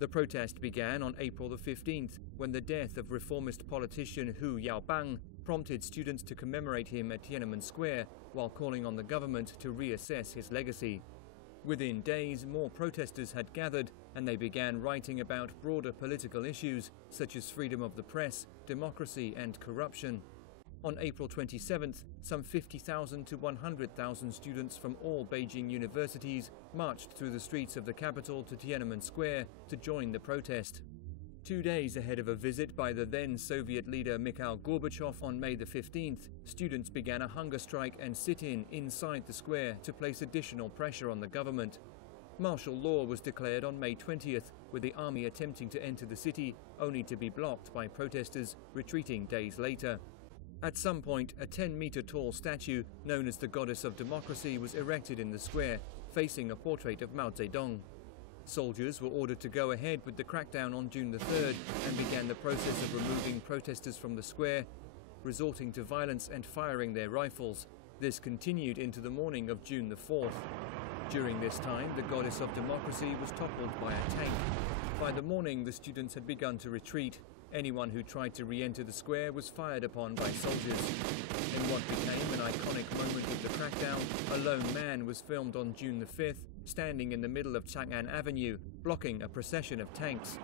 The protest began on April the 15th, when the death of reformist politician Hu Yaobang prompted students to commemorate him at Tiananmen Square while calling on the government to reassess his legacy. Within days, more protesters had gathered, and they began writing about broader political issues such as freedom of the press, democracy and corruption. On April 27th, some 50,000 to 100,000 students from all Beijing universities marched through the streets of the capital to Tiananmen Square to join the protest. 2 days ahead of a visit by the then Soviet leader Mikhail Gorbachev on May the 15th, students began a hunger strike and sit-in inside the square to place additional pressure on the government. Martial law was declared on May 20th, with the army attempting to enter the city only to be blocked by protesters retreating days later. At some point, a 10-meter-tall statue known as the Goddess of Democracy was erected in the square, facing a portrait of Mao Zedong. Soldiers were ordered to go ahead with the crackdown on June the 3rd and began the process of removing protesters from the square, resorting to violence and firing their rifles. This continued into the morning of June the 4th. During this time, the Goddess of Democracy was toppled by a tank. By the morning, the students had begun to retreat. Anyone who tried to re-enter the square was fired upon by soldiers. In what became an iconic moment of the crackdown, a lone man was filmed on June the 5th, standing in the middle of Chang'an Avenue, blocking a procession of tanks.